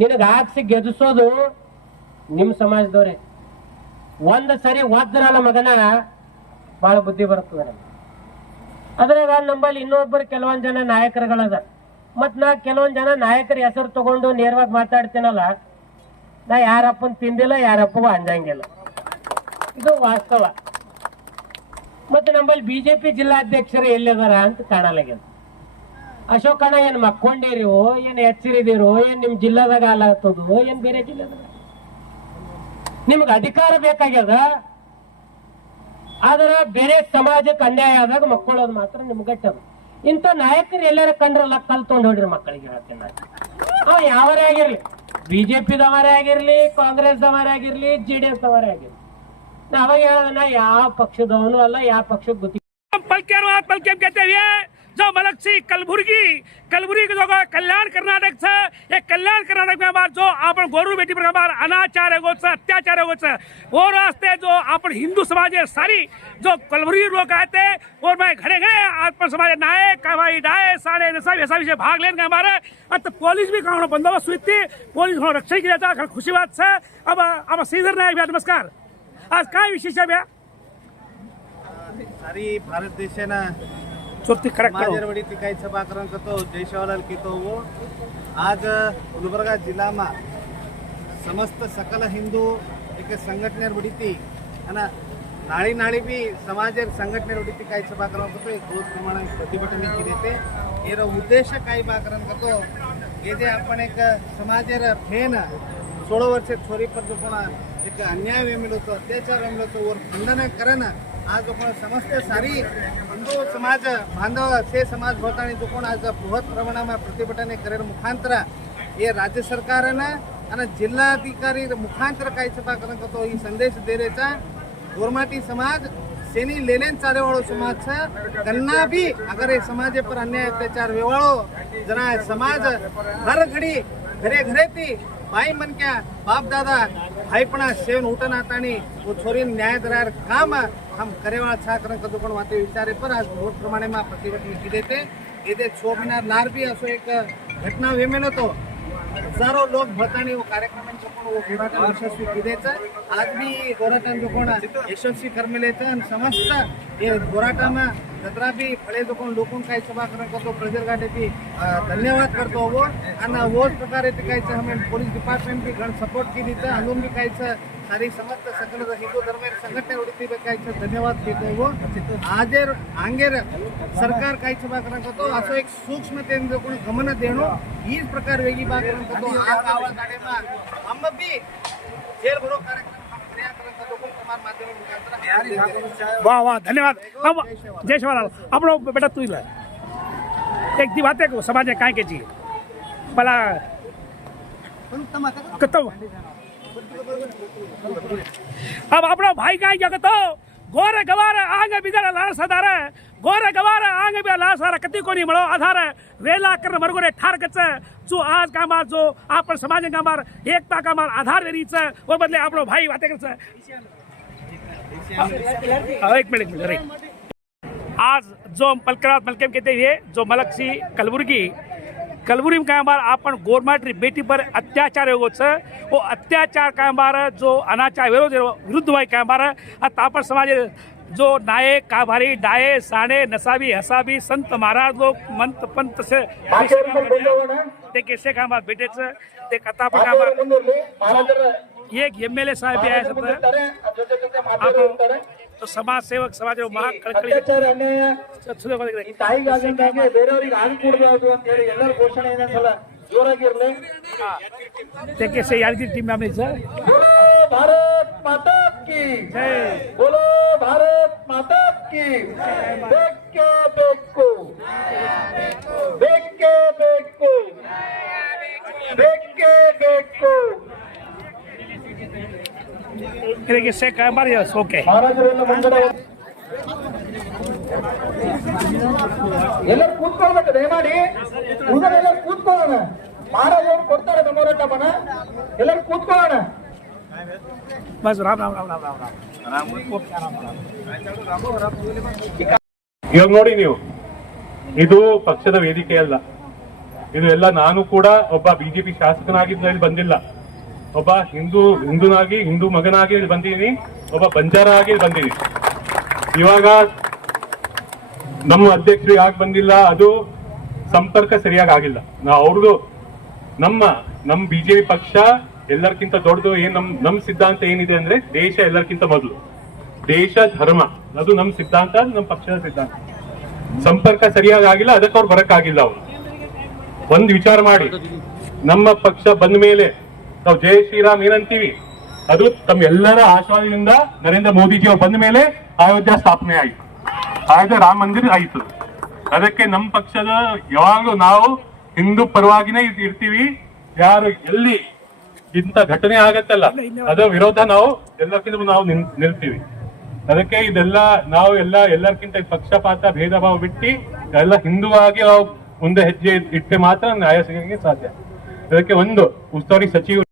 ನಿನಗೆ ಹಾಕ್ಸಿ ಗೆದಿಸೋದು ನಿಮ್ಮ ಸಮಾಜದವ್ರೆ. ಒಂದು ಸರಿ ಒದ್ರಲ್ಲ ಮಗನ ಭಾಳ ಬುದ್ಧಿ ಬರ್ತದೆ ನಮ್ಗೆ. ಅದ್ರಾಗ ನಮ್ಮಲ್ಲಿ ಇನ್ನೊಬ್ಬರು ಕೆಲವೊಂದು ಜನ ನಾಯಕರುಗಳದ. ಮತ್ತು ನಾ ಕೆಲವೊಂದು ಜನ ನಾಯಕರ ಹೆಸರು ತಗೊಂಡು ನೇರವಾಗಿ ಮಾತಾಡ್ತೀನಲ್ಲ, ನಾ ಯಾರಪ್ಪನ ತಿಂದಿಲ್ಲ, ಯಾರಪ್ಪಗೂ ಅಂಜಂಗಿಲ್ಲ. ಇದು ವಾಸ್ತವ. ಮತ್ತು ನಮ್ಮಲ್ಲಿ BJP ಜಿಲ್ಲಾಧ್ಯಕ್ಷರು ಎಲ್ಲಿದಾರ ಅಂತ ಕಾಣಲಾಗ್ಯದ. ಅಶೋಕಣ್ಣ ಏನು ಮಕ್ಕೊಂಡಿರೋ, ಏನು ಎಚ್ಚರಿದಿರೋ, ಏನು ನಿಮ್ಮ ಜಿಲ್ಲಾದಾಗ ಹಾಲಾಗ್ತದೋ, ಏನು ಬೇರೆ ಜಿಲ್ಲೆದಾಗ ನಿಮ್ಗೆ ಅಧಿಕಾರ ಬೇಕಾಗ್ಯದ. ಆದ್ರೆ ಬೇರೆ ಸಮಾಜಕ್ಕೆ ಅನ್ಯಾಯ ಆದಾಗ ಮಕ್ಕಳೋದು ಮಾತ್ರ ನಿಮ್ಗೆ ಗಟ್ಟದ. ಇಂಥ ನಾಯಕರು ಎಲ್ಲಾರ ಕಂಡ್ರಲ್ಲ ಕಲ್ತ್ಕೊಂಡು ಹೊಡ್ರಿ ಮಕ್ಕಳಿಗೆ ಹೇಳ್ತೀನಿ ನಾನು. ಯಾವರೇ ಆಗಿರ್ಲಿ, BJPದವರೇ ಆಗಿರ್ಲಿ, ಕಾಂಗ್ರೆಸ್ದವರೇ ಆಗಿರ್ಲಿ, JDS ದವರೇ ಆಗಿರ್ಲಿ, ಅವಾಗ ಹೇಳೋದನ್ನ ಯಾವ ಪಕ್ಷದವನು ಅಲ್ಲ, ಯಾವ ಪಕ್ಷಕ್ಕೆ ಗೊತ್ತಿಲ್ಲ. जो मलकसी कलबुर्गी के जो कल्याण कर्नाटक से ये कल्याण कर्नाटक में हमारे जो अपन गोरू बेटी पर हमारे अनाचार है अत्याचार है वो रास्ते जो अपन हिंदू समाज है सारी जो कलबुर्गी लोग आए थे और मैं घड़े गए अपन समाज नाये कावाई डाये साढ़े सब ऐसा विषय भाग लेने हमारे तो पुलिस भी कहाँ बंदोबस्त हुई थी, पुलिस रक्षा किया था, खुशी बात से। अब श्रीधर नायक भैया नमस्कार, आज काय विशेष है भैया? सारी भारत देशाना समाजवडी काही सभाकरण करतो जय शिवलाल कीतो वो आज गुलबर्गा जिला में समस्त सकल हिंदू एक संघटने बडीती है नाड़ी नाड़ी भी समाज संघटने बडीती काही सभाकरण करतो एक रोज प्रमाण प्रतिभटने की थे ये उद्देश्य काही बाकरण करतो ये जे आपण एक समाज फेन 16 वर्ष छोरी पर जो कोण एक अन्याय वेमिलो तो अत्याचार वेमिलो तो और खंडन करेन आज जो समस्त सारी हिंदू समाज बांधव से समाज भोवताणी जो कोण आज बृहत प्रमाण में प्रतिभटने करे मुखांतर ये राज्य सरकार અને जिल्हाधिकारी मुखांतर काही सभाकरण करतो ही संदेश दे रेचा गोरमाटी समाज सेनी लेलेन चाले वाळो समाज छे कन्ना भी अगर ये समाज पर अन्याय अत्याचार वेवाळो जना समाज हर घड़ी घरे घरे थी भाई मन क्या बाप दादा भाईपणा सेवन उठन आतानी वो छोरी न्याय दरार काम हम करेवाळा छाकरण कदो पण वाते विचारे पर आज वोट प्रमाणे में प्रतिभटने की देते ये छोबिनार नार भी असो एक घटना वेमेलो तो हजारों लोग भतानी वो कार्यक्रम जो वो गोराटन यशस्वी किदेच आज भी गोराटन जो कोण यशस्वी करमेलेच समस्त ये गोराटा में जत्रा भी फळे जो कोण लोकों काही सभाकरण करतो प्रजर गाठे भी धन्यवाद करतो वो आणि वो प्रकारे ते काही हमें पुलिस डिपार्टमेंट भी घण सपोर्ट की दीता अजून भी काही सारी समस्त सकल हिंदू धर्म संघटने उडती काही धन्यवाद देतो वो आज आंगेर सरकार काही सभाकरण करतो असो एक सूक्ष्मते जो कोण गमन देणो ही प्रकार वेगळी बाकरण करतो आ गावा गाडीमा हम भी जेल भरो कार्यक्रम वाह वाह धन्यवाद। अब जय शिवलाल आप लोग बेटा तू एक दी बात है समाज में काय के जी भला कतो अब अपना भाई काय जगत गोरे गवारे आगे बिदर लाल सदार गोरे गवारे आगे भी लाल सारा कति कोनी मळो आधार वेला कर मरगोरे ठार कच जो आज का मार जो आपण समाज का मार एकता का मार आधार वेरीच और बदले आपलो भाई बातें करच एक मिनट आज जो पलकरात मलकेम कहते हुए जो मलकसी कलबुर्गी में क्या हमारा अपन गवर्नमेंट बेटी पर अत्याचार हो वो अत्याचार का हमारा जो अनाचार विरुद्ध हुआ क्या हमारा तापर समाज जो नाये काभारी डाये साणे नसाबी हसाबी संत महाराज लोग मंत पंत से कैसे का हमारे बेटे से ते कथा पर का एक MLA साहब भी आए सब आप तो समाज सेवक समाज ಮಹಾ ಕಳಕಳಿ ತಾಯಿಗಾಗಂಗೆ ಬೇರೆಯವರಿಗೆ ಹಾಲು ಕೊಡಬಹುದು ಅಂತ ಹೇಳಿ ಎಲ್ಲರೂ ಘೋಷಣೆ ಏನಂತಲ್ಲ ಜೋರಾಗಿರಲಿ कैसे यार की टीम में सर भारत माता की जय बोलो भारत माता की बेके बेको बेके बेको बेके बेको कैसे का हमारे ओके ಮಹಾರಾಜರೆಲ್ಲ ಮುಂಗಡ ಎಲ್ಲರೂ ಕೂತ್ಕೊಳ್ಬೇಕು ದಯಮಾಡಿ ಉಳಿದರೆಲ್ಲ ಕೂತ್ಕೊಳ್ಳೋಣ ಮಹಾರಾಜರು ಕೊಡ್ತಾರೆ ಮೆಮೊರೇಂಡಮ್ ಎಲ್ಲರೂ ಕೂತ್ಕೊಳ್ಳೋಣ बस राम राम राम राम राम राम ಇವಾಗ ನೋಡಿ ನೀವು ಇದು ಪಕ್ಷದ ವೇದಿಕೆ ಅಲ್ಲ ಇದು ಎಲ್ಲ ನಾನು ಕೂಡ ಒಬ್ಬ ಬಿಜೆಪಿ ಶಾಸಕನಾಗಿದ್ದು ಇಲ್ಲಿ ಬಂದಿಲ್ಲ, ಒಬ್ಬ ಹಿಂದೂನಾಗಿ ಹಿಂದೂ ಮಗನಾಗಿ ಇಲ್ಲಿ ಬಂದಿದ್ದೀನಿ, ಒಬ್ಬ ಬಂಜಾರ ಆಗಿ ಇಲ್ಲಿ ಬಂದಿದ್ದೀನಿ. ಇವಾಗ ನಮ್ಮ ಅಧ್ಯಕ್ಷರು ಯಾಕೆ ಬಂದಿಲ್ಲ, ಅದು ಸಂಪರ್ಕ ಸರಿಯಾಗಿ ಆಗಿಲ್ಲ. ಅವ್ರದ್ದು ನಮ್ಮ ಬಿಜೆಪಿ ಪಕ್ಷ ಎಲ್ಲರಿಗಿಂತ ದೊಡ್ಡದು ಏನ್ ನಮ್ ಸಿದ್ಧಾಂತ ಏನಿದೆ ಅಂದ್ರೆ ದೇಶ ಎಲ್ಲರಿಗಿಂತ ಮೊದಲು, ದೇಶ ಧರ್ಮ, ಅದು ನಮ್ ಸಿದ್ಧಾಂತ, ನಮ್ಮ ಪಕ್ಷದ ಸಿದ್ಧಾಂತ. ಸಂಪರ್ಕ ಸರಿಯಾಗಿ ಆಗಿಲ್ಲ, ಅದಕ್ಕೆ ಅವ್ರು ಬರಕ್ಕಾಗಿಲ್ಲ. ಅವ್ರು ಒಂದ್ ವಿಚಾರ ಮಾಡಿ, ನಮ್ಮ ಪಕ್ಷ ಬಂದ ಮೇಲೆ ನಾವು ಜೈ ಶ್ರೀರಾಮ್ ಏನಂತೀವಿ, ಅದು ತಮ್ಮ ಎಲ್ಲರ ಆಶೀರ್ವಾದದಿಂದ ನರೇಂದ್ರ ಮೋದಿಜಿ ಅವ್ರು ಬಂದ ಮೇಲೆ ಅಯೋಧ್ಯ ಸ್ಥಾಪನೆ ಆಯ್ತು, ಅಯೋಧ್ಯ ರಾಮ ಮಂದಿರ ಆಯ್ತು. ಅದಕ್ಕೆ ನಮ್ಮ ಪಕ್ಷದ ಯಾವಾಗಲೂ ನಾವು ಹಿಂದೂ ಪರವಾಗಿನೇ ಇರ್ತೀವಿ. ಯಾರು ಎಲ್ಲಿ ಇಂಥ ಘಟನೆ ಆಗತ್ತಲ್ಲ ಅದರ ವಿರೋಧ ನಾವು ಎಲ್ಲಕ್ಕಿಂತ ನಾವು ನಿಲ್ತೀವಿ. ಅದಕ್ಕೆ ಇದೆಲ್ಲ ನಾವು ಎಲ್ಲರಿಗಿಂತ ಪಕ್ಷಪಾತ ಭೇದ ಭಾವ ಬಿಟ್ಟು ಎಲ್ಲ ಹಿಂದೂವಾಗಿ ನಾವು ಮುಂದೆ ಹೆಜ್ಜೆ ಇಟ್ಟೆ ಮಾತ್ರ ನ್ಯಾಯ ಸಿಗಕ್ಕೆ ಸಾಧ್ಯ. ಅದಕ್ಕೆ ಒಂದು ಉಸ್ತುವಾರಿ ಸಚಿವರು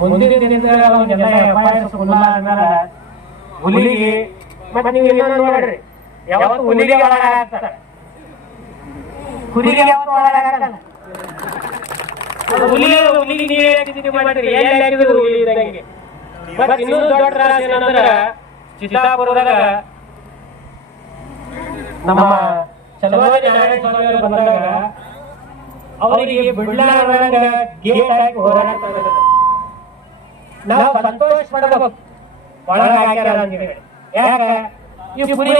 ಮುಂದಿನ ದಿನದಲ್ಲಿ ಹುಲಿಗೆ ಮತ್ತೆ ನೀವು ಇನ್ನೊಂದು ನೋಡ್ರಿ, ಯಾವತ್ತು ಹುಲಿಗೆ ಒಳಗಾಗ್ತಾರೆ, ಹುಲಿಗೆ ಯಾವತ್ತು ಒಳಗಾಗಲ್ಲ. ಹುಲಿಗೆ ನೀವೇ ಮಾಡಿರಿ, ಎಲ್ಲಿ ಹಾಕಿದ್ರು ಹುಲಿ ಇದ್ದಂಗೆ. ಮತ್ತೆ ಇನ್ನೊಂದು ದೊಡ್ಡ ರಾಜ ಏನಂದ್ರ ಚಿತ್ತಾಪುರದಾಗ ನಮ್ಮ ಚಲವಾದಿ ನಾರಾಯಣ ಸ್ವಾಮಿ ಅವರು ಬಂದಾಗ ಅವರಿಗೆ ಬಿಡ್ಲಾರ್ದಾಗ ಗೇಟ್ ಹಾಕಿ ಹೋರಾಡ್ತಾರೆ. ನಾವು ಸಂತೋಷ ಪಡಬೇಕು ಒಳಗ ಹಾಕ್ಯಾರ ಅಂತ ಹೇಳಿ. ಯಾಕ ಈ ಹುಲಿ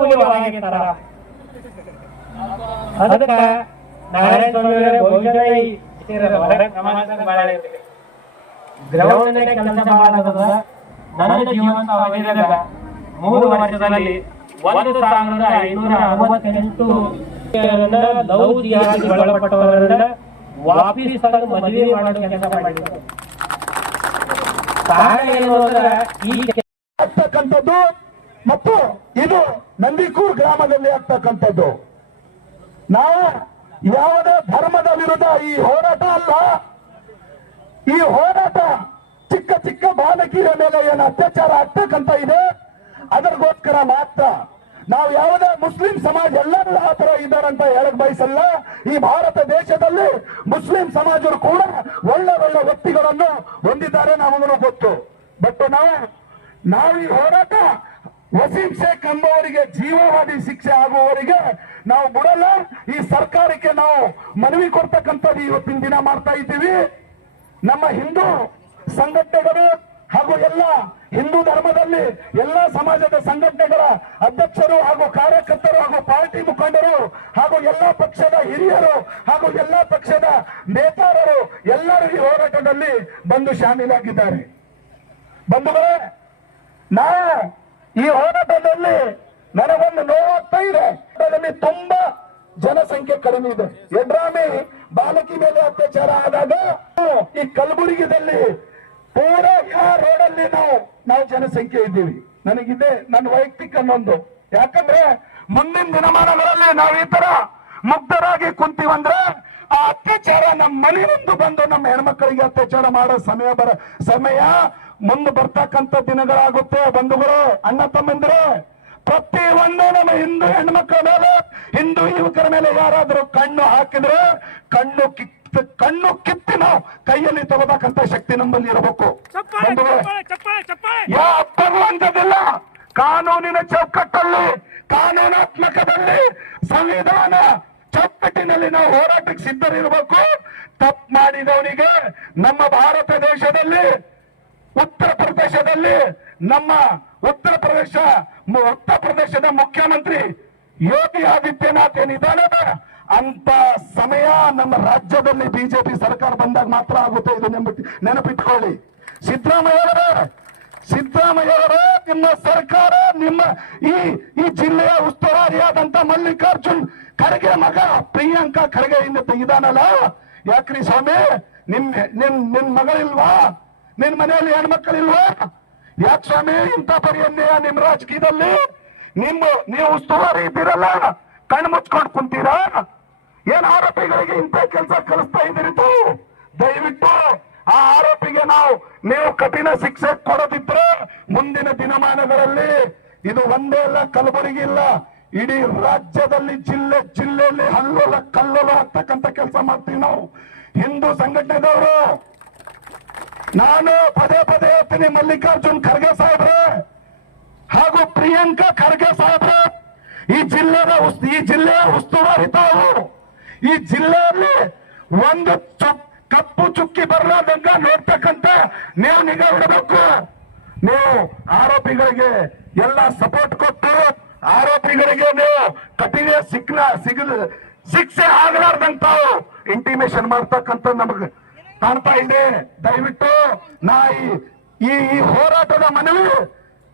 ಹುಲಿ ಒಳಗಾಗಿರ್ತಾರ. ಅದಕ್ಕ ನಾರಾಯಣ ಸ್ವಾಮಿ ಗ್ರೌಂಡ್ ಕೆಲಸ ಮಾಡದ ನನ್ನ ಜೀವನದಾಗ 3 ವರ್ಷದಲ್ಲಿ 1568 ಲವ್ ಜಿಹಾದಿಗೆ ಒಳಪಟ್ಟವರನ್ನ ವಾಪಸ್ ತಂದು ಮದುವೆ ಮಾಡೋ ಕೆಲಸ ಮಾಡಿದ್ದಾರೆ. ಕಾರಣ ಏನು ಅಂದ್ರೆ ಈ ಆಗ್ತಕ್ಕಂಥದ್ದು ಮತ್ತು ಇದು ನಂದಿಕೂರ್ ಗ್ರಾಮದಲ್ಲಿ ಆಗ್ತಕ್ಕಂಥದ್ದು. ನಾವು ಯಾವುದೇ ಧರ್ಮದ ವಿರುದ್ಧ ಈ ಹೋರಾಟ ಅಲ್ಲ. ಈ ಹೋರಾಟ ಚಿಕ್ಕ ಚಿಕ್ಕ ಬಾಲಕಿಯರ ಮೇಲೆ ಏನು ಅತ್ಯಾಚಾರ ಆಗ್ತಕ್ಕಂಥ ಇದೆ ಅದಕ್ಕೋಸ್ಕರ ಮಾತ್ರ. ನಾವು ಯಾವುದೇ ಮುಸ್ಲಿಂ ಸಮಾಜ ಎಲ್ಲರೂ ಆ ತರ ಇದ್ದಾರಂತ ಹೇಳಕ್ ಬಯಸಲ್ಲ. ಈ ಭಾರತ ದೇಶದಲ್ಲಿ ಮುಸ್ಲಿಂ ಸಮಾಜರು ಕೂಡ ಒಳ್ಳೆ ವ್ಯಕ್ತಿಗಳನ್ನು ಹೊಂದಿದ್ದಾರೆ, ನಮಗೂ ಗೊತ್ತು. ಬಟ್ ನಾವು ಈ ಹೋರಾಟ ವಸೀಂ ಶೇಖ್ ಎಂಬುವರಿಗೆ ಜೀವಾವಧಿ ಶಿಕ್ಷೆ ಆಗುವವರಿಗೆ ನಾವು ಬಿಡಲ್ಲ. ಈ ಸರ್ಕಾರಕ್ಕೆ ನಾವು ಮನವಿ ಕೊಡ್ತಕ್ಕಂಥದ್ದು ಇವತ್ತಿನ ದಿನ ಮಾಡ್ತಾ ಇದ್ದೀವಿ. ನಮ್ಮ ಹಿಂದೂ ಸಂಘಟನೆಗಳು ಹಾಗೂ ಎಲ್ಲ ಹಿಂದೂ ಧರ್ಮದಲ್ಲಿ ಎಲ್ಲ ಸಮಾಜದ ಸಂಘಟನೆಗಳ ಅಧ್ಯಕ್ಷರು ಹಾಗೂ ಕಾರ್ಯಕರ್ತರು ಹಾಗೂ ಪಾರ್ಟಿ ಮುಖಂಡರು ಹಾಗೂ ಎಲ್ಲ ಪಕ್ಷದ ಹಿರಿಯರು ಹಾಗೂ ಎಲ್ಲ ಪಕ್ಷದ ನೇತಾರರು ಎಲ್ಲರೂ ಈ ಹೋರಾಟದಲ್ಲಿ ಬಂದು ಶಾಮೀಲಾಗಿದ್ದಾರೆ. ಬಂಧುಗಳೇ, ನಾವು ಈ ಹೋರಾಟದಲ್ಲಿ ನನಗೊಂದು ನೋವಾಗ್ತಾ ಇದೆ. ತುಂಬಾ ಜನಸಂಖ್ಯೆ ಕಡಿಮೆ ಇದೆ. ಯಡ್ರಾಮಿ ಬಾಲಕಿ ಮೇಲೆ ಅತ್ಯಾಚಾರ ಆದಾಗ ಈ ಕಲಬುರಗಿದಲ್ಲಿ ಪೂರಾ ರೋಡಲ್ಲಿ ನಾವು ಜನಸಂಖ್ಯೆ ಇದ್ದೀವಿ. ನನಗಿದೆ ನನ್ನ ವೈಯಕ್ತಿಕ ಅನ್ನೊಂದು. ಯಾಕಂದ್ರೆ ಮುಂದಿನ ದಿನಮಾನಗಳಲ್ಲಿ ನಾವು ಈ ತರ ಮುಗ್ಧರಾಗಿ ಕುಂತೀವಂದ್ರೆ ಆ ಅತ್ಯಾಚಾರ ನಮ್ಮ ಮನೆ ಮುಂದೆ ಬಂದು ನಮ್ಮ ಹೆಣ್ಮಕ್ಕಳಿಗೆ ಅತ್ಯಾಚಾರ ಮಾಡೋ ಸಮಯ ಮುಂದೆ ಬರ್ತಕ್ಕಂಥ ದಿನಗಳಾಗುತ್ತೆ. ಬಂಧುಗಳು, ಅಣ್ಣ ತಮ್ಮಂದ್ರೆ, ಪ್ರತಿ ಒಂದು ನಮ್ಮ ಹಿಂದೂ ಹೆಣ್ಮಕ್ಳ ಮೇಲೆ, ಹಿಂದೂ ಯುವಕರ ಮೇಲೆ ಯಾರಾದ್ರೂ ಕಣ್ಣು ಹಾಕಿದ್ರೆ ಕಣ್ಣು ಕಿತ್ತಿ ನಾವು ಕೈಯಲ್ಲಿ ತಗೋಬೇಕಂತ ಶಕ್ತಿ ನಮ್ಮಲ್ಲಿ ಇರಬೇಕು. ಬರುವಂತದಿಲ್ಲ. ಕಾನೂನಿನ ಚೌಕಟ್ಟಲ್ಲಿ, ಕಾನೂನಾತ್ಮಕದಲ್ಲಿ, ಸಂವಿಧಾನ ಚೌಕಟ್ಟಿನಲ್ಲಿ ನಾವು ಹೋರಾಟಕ್ಕೆ ಸಿದ್ಧರಿರಬೇಕು. ತಪ್ಪು ಮಾಡಿದವನಿಗೆ ನಮ್ಮ ಭಾರತ ದೇಶದಲ್ಲಿ ಉತ್ತರ ಪ್ರದೇಶದ ಮುಖ್ಯಮಂತ್ರಿ ಯೋಗಿ ಆದಿತ್ಯನಾಥ್ ಏನಿದ್ದಾನಲ್ಲ, ಅಂತ ಸಮಯ ನಮ್ಮ ರಾಜ್ಯದಲ್ಲಿ ಬಿಜೆಪಿ ಸರ್ಕಾರ ಬಂದಾಗ ಮಾತ್ರ ಆಗುತ್ತೆ. ಇದು ನೆನಪಿಟ್ಕೊಳ್ಳಿ. ಸಿದ್ದರಾಮಯ್ಯವರೇ, ನಿಮ್ಮ ಸರ್ಕಾರ, ನಿಮ್ಮ ಈ ಜಿಲ್ಲೆಯ ಉಸ್ತುವಾರಿಯಾದಂತ ಮಲ್ಲಿಕಾರ್ಜುನ್ ಖರ್ಗೆ ಮಗ ಪ್ರಿಯಾಂಕಾ ಖರ್ಗೆ ಇದಾನಲ್ಲ, ಯಾಕ್ರಿ ಸ್ವಾಮಿ ನಿನ್ ಮಗಳಿಲ್ವಾ? ನಿನ್ ಮನೆಯಲ್ಲಿ ಹೆಣ್ಮಕ್ಕಳಿಲ್ವಾ? ಯಾಕೆ ಸ್ವಾಮಿ ಇಂಥ ಪರಿಯನ್ನೆಯ ನಿಮ್ ರಾಜಕೀಯದಲ್ಲಿ? ನೀವು ಉಸ್ತುವಾರಿ ಇದ್ದೀರಲ್ಲ, ಕಣ್ಣು ಮುಚ್ಕೊಂಡು ಕುಂತೀರಾ? ಏನ್ ಆರೋಪಿಗಳಿಗೆ ಇಂಥ ಕೆಲಸ ಕಲಿಸ್ತಾ ಇದ್ದೀರಿ ತಾವು? ದಯವಿಟ್ಟು ಆ ಆರೋಪಿಗೆ ನೀವು ಕಠಿಣ ಶಿಕ್ಷೆ ಕೊಡದಿದ್ರೆ ಮುಂದಿನ ದಿನಮಾನಗಳಲ್ಲಿ ಇದು ಒಂದೇ ಅಲ್ಲ, ಕಲಬುರಗಿ ಇಲ್ಲ, ಇಡೀ ರಾಜ್ಯದಲ್ಲಿ ಜಿಲ್ಲೆಯಲ್ಲಿ ಹಲ್ಲೋಲ ಕಲ್ಲೋಲ ಆಗ್ತಕ್ಕಂಥ ಕೆಲಸ ಮಾಡ್ತೀವಿ ನಾವು ಹಿಂದೂ ಸಂಘಟನೆದವರು. ನಾನು ಪದೇ ಹೇಳ್ತೀನಿ, ಮಲ್ಲಿಕಾರ್ಜುನ್ ಖರ್ಗೆ ಸಾಹೇಬ್ರೆ ಹಾಗೂ ಪ್ರಿಯಾಂಕಾ ಖರ್ಗೆ ಸಾಹೇಬ್ರೆ, ಈ ಜಿಲ್ಲೆಯ ಉಸ್ತುವಾರಿ ತಾವು. ಈ ಜಿಲ್ಲೆಯಲ್ಲಿ ಒಂದು ಕಪ್ಪು ಚುಕ್ಕಿ ಬರಲಾರ್ದಂಗ ನೋಡ್ತಕ್ಕಂತ ನೀವು ನಿಗಾ ಇಡಬೇಕು. ನೀವು ಆರೋಪಿಗಳಿಗೆ ಎಲ್ಲ ಸಪೋರ್ಟ್ ಕೊಟ್ಟು ಆರೋಪಿಗಳಿಗೆ ನೀವು ಕಠಿಣ ಶಿಕ್ಷೆ ಆಗಲಾರ್ದಂತ ತಾವು ಇಂಟಿಮೇಷನ್ ಮಾಡ್ತಕ್ಕಂಥ ನಮಗೆ ಕಾಣ್ತಾ ಇದೆ. ದಯವಿಟ್ಟು ಈ ಹೋರಾಟದ ಮನವಿ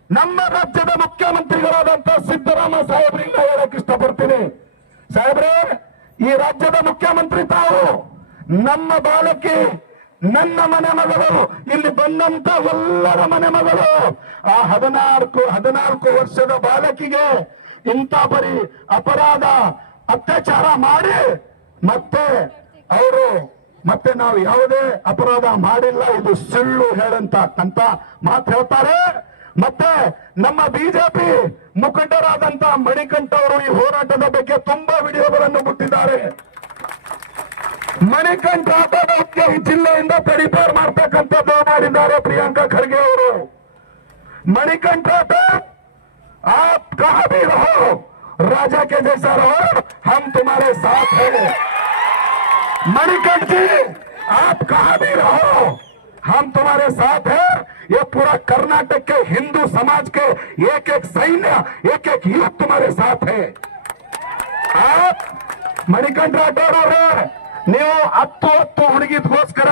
ನಮ್ಮ ರಾಜ್ಯದ ಮುಖ್ಯಮಂತ್ರಿಗಳಾದಂತ ಸಿದ್ದರಾಮಯ್ಯ ಸಾಹೇಬ್ರಿಂದ ಹೇಳಕ್ ಇಷ್ಟಪಡ್ತೀನಿ. ಸಾಹೇಬ್ರೆ, ಈ ರಾಜ್ಯದ ಮುಖ್ಯಮಂತ್ರಿ ತಾವು, ನಮ್ಮ ಬಾಲಕಿ, ನನ್ನ ಮನೆ ಮಗಳು, ಇಲ್ಲಿ ಬಂದಂತ ಎಲ್ಲರ ಮನೆ ಮಗಳು, ಆ 14 ವರ್ಷದ ಬಾಲಕಿಗೆ ಇಂಥ ಬರೀ ಅಪರಾಧ ಅತ್ಯಾಚಾರ ಮಾಡಿ ಮತ್ತೆ ನಾವು ಯಾವುದೇ ಅಪರಾಧ ಮಾಡಿಲ್ಲ, ಇದು ಸುಳ್ಳು ಹೇಳಂತ ಮಾತು ಹೇಳ್ತಾರೆ. ಮತ್ತೆ ನಮ್ಮ ಬಿಜೆಪಿ ಮುಖಂಡರಾದಂತ ಮಣಿಕಂಠ ಅವರು ಈ ಹೋರಾಟದ ಬಗ್ಗೆ ತುಂಬಾ ವಿಡಿಯೋಗಳನ್ನು ಬಿಟ್ಟಿದ್ದಾರೆ. ಮಣಿಕಂಠ ಆಟೋದಕ್ಕೆ ಈ ಜಿಲ್ಲೆಯಿಂದ ತಡಿಪಾರು ಮಾಡ್ತಕ್ಕಂಥದ್ದು ಮಾಡಿದ್ದಾರೆ ಪ್ರಿಯಾಂಕಾ ಖರ್ಗೆ ಅವರು. ಮಣಿಕಂಠ आप कहां भी रहो, राजा के जैसा रहो, हम तुम्हारे साथ हैं. मणिकंठ जी, आप कहां भी रहो, हम तुम्हारे साथ हैं. ये पूरा कर्नाटक के हिंदू समाज के एक सैन्य, एक युद्ध तुम्हारे साथ है. आप मणिकंठ राठौर ಅವರೇ, ನೀವು 10 ಹುಡುಗಿದಗೋಸ್ಕರ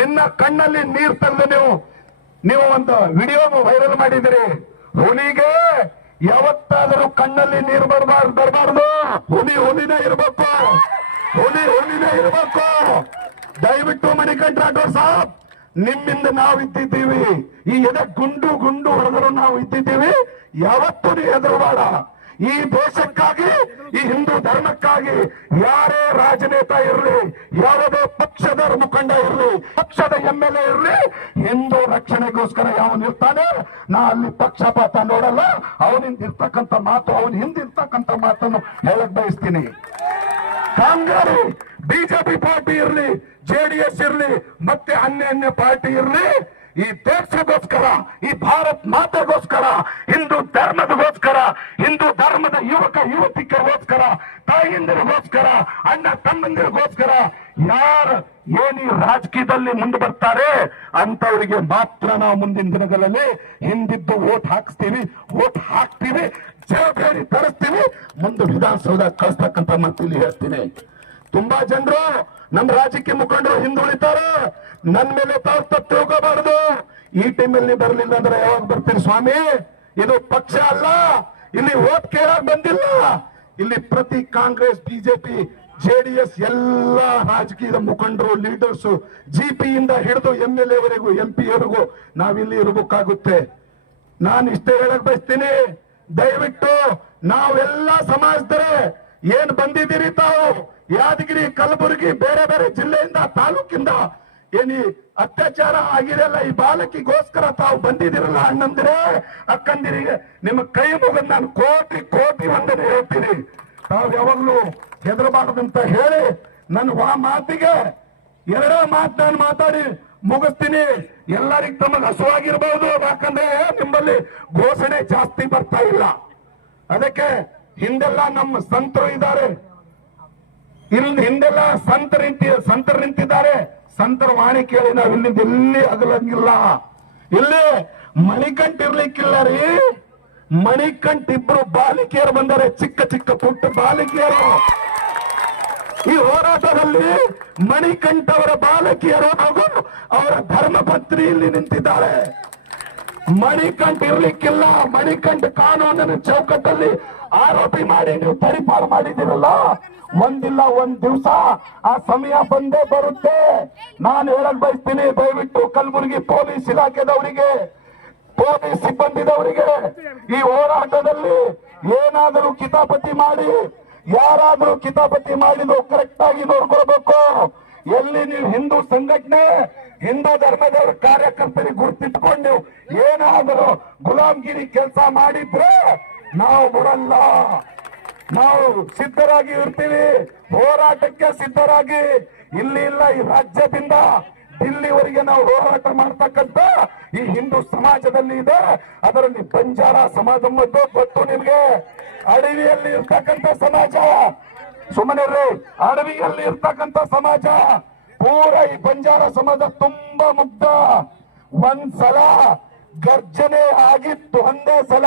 ನಿನ್ನ ಕಣ್ಣಲ್ಲಿ ನೀರು ತಂದು ನೀವು ಒಂದು ವಿಡಿಯೋ ವೈರಲ್ ಮಾಡಿದಿರಿ. ಹುಲಿಗೆ ಯಾವತ್ತಾದರೂ ಕಣ್ಣಲ್ಲಿ ನೀರು ಬರಬಾರ್ದು. ಹುಲಿನೇ ಇರಬೇಕು, ಹುಲಿನೇ ಇರಬೇಕು. ದಯವಿಟ್ಟು ಮಣಿಕಂಠ ರಾಠೋರ್ ಸಾಬ್, ನಿಮ್ಮಿಂದ ನಾವು ಇದ್ದಿದ್ದೀವಿ. ಈ ಎದೆ ಗುಂಡು ಹೊಡೆದರೂ ನಾವು ಇದ್ದಿದ್ದೀವಿ. ಯಾವತ್ತೂ ನೀವು ಹೆದರಬೇಡ. ಈ ದೇಶಕ್ಕಾಗಿ, ಈ ಹಿಂದೂ ಧರ್ಮಕ್ಕಾಗಿ ಯಾರೇ ರಾಜನೇತ ಇರಲಿ, ಯಾವುದೇ ಪಕ್ಷದ ಮುಖಂಡ ಇರಲಿ, ಪಕ್ಷದ MLA ಇರಲಿ, ಹಿಂದೂ ರಕ್ಷಣೆಗೋಸ್ಕರ ಯಾವನಿರ್ತಾನೆ, ನಾ ಅಲ್ಲಿ ಪಕ್ಷಪಾತ ನೋಡಲ್ಲ. ಅವನಿಂದ ಇರ್ತಕ್ಕಂಥ ಮಾತು, ಅವನ ಹಿಂದಿರ್ತಕ್ಕಂಥ ಮಾತನ್ನು ಹೇಳಕ್ ಬಯಸ್ತೀನಿ. ಕಾಂಗ್ರೆಸ್ ಬಿಜೆಪಿ ಪಾರ್ಟಿ ಇರಲಿ, JDS ಇರಲಿ, ಮತ್ತೆ ಅನ್ಯ ಪಾರ್ಟಿ ಇರಲಿ, ಈ ದೇಶಗೋಸ್ಕರ, ಈ ಭಾರತ್ ಮಾತೆಗೋಸ್ಕರ, ಹಿಂದೂ ಧರ್ಮದಗೋಸ್ಕರ, ಹಿಂದೂ ಧರ್ಮದ ಯುವಕ ಯುವತಿಯರಿಗೋಸ್ಕರ, ತಾಯಿಯಂದಿರಿಗೋಸ್ಕರ, ಅಣ್ಣ ತಮ್ಮಂದಿರಿಗೋಸ್ಕರ ಯಾರು ಏನಿ ರಾಜಕೀಯದಲ್ಲಿ ಮುಂದೆ ಬರ್ತಾರೆ ಅಂತವರಿಗೆ ಮಾತ್ರ ನಾವು ಮುಂದಿನ ದಿನಗಳಲ್ಲಿ ಹಿಂದಿದ್ದು ವೋಟ್ ಹಾಕ್ತೀವಿ, ಜವಾಬ್ದಾರಿ ತರಿಸ್ತೀವಿ, ಮುಂದೆ ವಿಧಾನಸೌಧ ಕಳಿಸ್ತಕ್ಕಂಥ ಮಾತಿಲ್ಲಿ ಹೇಳ್ತೀನಿ. ತುಂಬಾ ಜನರು ನಮ್ಮ ರಾಜಕೀಯ ಮುಖಂಡರು ಹಿಂದುಳಿತಾರೆ. ನನ್ನ ಮೇಲೆ ತಾವು ತಪ್ಪು ತಿಳ್ಕೋಬಾರದು. ಈ ಟೈಮಲ್ಲಿ ಬರಲಿಲ್ಲ ಅಂದ್ರೆ ಯಾವಾಗ ಬರ್ತೀರಿ ಸ್ವಾಮಿ? ಇದು ಪಕ್ಷ ಅಲ್ಲ, ಇಲ್ಲಿ ವೋಟ್ ಕೇಳಕ್ ಬಂದಿಲ್ಲ. ಇಲ್ಲಿ ಪ್ರತಿ ಕಾಂಗ್ರೆಸ್, ಬಿಜೆಪಿ, JDS ಎಲ್ಲ ರಾಜಕೀಯದ ಮುಖಂಡರು, ಲೀಡರ್ಸ್, GP ಇಂದ ಹಿಡಿದು MLA ವರೆಗೂ, MP ವರೆಗೂ ನಾವಿಲ್ಲಿ ಇರಬೇಕಾಗುತ್ತೆ. ನಾನು ಇಷ್ಟೇ ಹೇಳಕ್ ಬಯಸ್ತೀನಿ, ದಯವಿಟ್ಟು ನಾವೆಲ್ಲ ಸಮಾಜದರೇ ಏನ್ ಬಂದಿದ್ದೀರಿ ತಾವು, ಯಾದಗಿರಿ, ಕಲಬುರಗಿ, ಬೇರೆ ಜಿಲ್ಲೆಯಿಂದ, ತಾಲೂಕಿಂದ ಏನಿ ಅತ್ಯಾಚಾರ ಆಗಿರಲ್ಲ, ಈ ಬಾಲಕಿಗೋಸ್ಕರ ತಾವು ಬಂದಿದ್ದೀರಲ್ಲ ಅಣ್ಣಂದಿರೇ, ಅಕ್ಕಂದಿರಿಗೆ ನಿಮ್ಮ ಕೈ ಮುಗಿದು ನಾನು ಕೋಟಿ ವಂದನೆ ಹೇಳ್ತೀನಿ. ತಾವು ಯಾವಾಗ್ಲೂ ಹೆದರಬಾರದಂತ ಹೇಳಿ ನನ್ನ ಮಾತಿಗೆ 2 ಮಾತು ನಾನು ಮಾತಾಡಿ ಮುಗಿಸ್ತೀನಿ. ಎಲ್ಲರಿಗೂ ತಮಗೆ ಹಸುವಾಗಿರ್ಬಹುದು, ಯಾಕಂದ್ರೆ ನಿಮ್ಮಲ್ಲಿ ಘೋಷಣೆ ಜಾಸ್ತಿ ಬರ್ತಾ ಇಲ್ಲ. ಅದಕ್ಕೆ ಹಿಂದೆಲ್ಲ ನಮ್ಮ ಸಂತರು ಇದ್ದಾರೆ, ಹಿಂದೆಲ್ಲ ಸಂತರು ನಿಂತಿದ್ದಾರೆ. ಸಂತರ ವಾಣಿ ಕೇಳಿ ನಾವು ಇಲ್ಲಿಂದ ಎಲ್ಲಿ ಅಗಲಂಗಿಲ್ಲ. ಇಲ್ಲಿ ಮಣಿಕಂಠ ಇರ್ಲಿಕ್ಕಿಲ್ಲ ರೀ. ಮಣಿಕಂಠ ಇಬ್ರು ಬಾಲಿಕೆಯರು ಬಂದರೆ, ಚಿಕ್ಕ ಪುಟ್ಟ ಬಾಲಿಕೆಯರು. ಈ ಹೋರಾಟದಲ್ಲಿ ಮಣಿಕಂಠ ಅವರ ಬಾಲಕಿಯರು ಹಾಗೂ ಅವರ ಧರ್ಮಪತ್ನಿ ಇಲ್ಲಿ ನಿಂತಿದ್ದಾರೆ. ಮಣಿಕಂಠ ಇರ್ಲಿಕ್ಕಿಲ್ಲ. ಮಣಿಕಂಠ ಕಾನೂನಿನ ಚೌಕಟ್ಟಲ್ಲಿ ಆರೋಪಿ ಮಾಡಿ ನೀವು ತರಿಪಾರು ಮಾಡಿದಿರಲ್ಲ, ಒಂದಿಲ್ಲ ಒಂದ್ ದಿವಸ ಆ ಸಮಯ ಬಂದೇ ಬರುತ್ತೆ. ನಾನು ಹೇಳಕ್ ಬಯಸ್ತೀನಿ, ದಯವಿಟ್ಟು ಕಲಬುರಗಿ ಪೊಲೀಸ್ ಇಲಾಖೆದವರಿಗೆ, ಪೊಲೀಸ್ ಸಿಬ್ಬಂದಿದವರಿಗೆ ಈ ಹೋರಾಟದಲ್ಲಿ ಏನಾದರೂ ಕಿತಾಪತಿ ಮಾಡಿ ಯಾರಾದ್ರೂ ಕಿತಾಪತಿ ಮಾಡಿದ್ರು ಕರೆಕ್ಟ್ ಆಗಿ ನೋಡ್ಕೊಳ್ಬೇಕು. ಎಲ್ಲಿ ನೀವು ಹಿಂದೂ ಸಂಘಟನೆ ಹಿಂದೂ ಧರ್ಮದವರ ಕಾರ್ಯಕರ್ತರಿಗೆ ಗುರುತಿಟ್ಕೊಂಡು ನೀವು ಏನಾದರೂ ಗುಲಾಮ್ಗಿರಿ ಕೆಲಸ ಮಾಡಿದ್ರೆ ನಾವು ಬಿಡಲ್ಲ. ನಾವು ಸಿದ್ಧರಾಗಿ ಇರ್ತೀವಿ, ಹೋರಾಟಕ್ಕೆ ಸಿದ್ಧರಾಗಿ. ಇಲ್ಲಿ ಇಲ್ಲ, ಈ ರಾಜ್ಯದಿಂದ ದಿಲ್ಲಿವರೆಗೆ ನಾವು ಹೋರಾಟ ಮಾಡ್ತಕ್ಕಂಥ ಈ ಹಿಂದೂ ಸಮಾಜದಲ್ಲಿ ಇದೆ. ಅದರಲ್ಲಿ ಬಂಜಾರ ಸಮಾಜ ಮತ್ತು ಗೊತ್ತು ನಿಮ್ಗೆ. ಅಡವಿಯಲ್ಲಿ ಇರ್ತಕ್ಕಂಥ ಸಮಾಜ, ಸುಮ್ಮನಿರ್ರಿ, ಅಡವಿಯಲ್ಲಿ ಇರ್ತಕ್ಕಂಥ ಸಮಾಜ ಪೂರ ಈ ಬಂಜಾರ ಸಮಾಜ ತುಂಬಾ ಮುಗ್ಧ. ಒಂದ್ಸಲ ಗರ್ಜನೆ ಆಗಿತ್ತು, ಒಂದೇ ಸಲ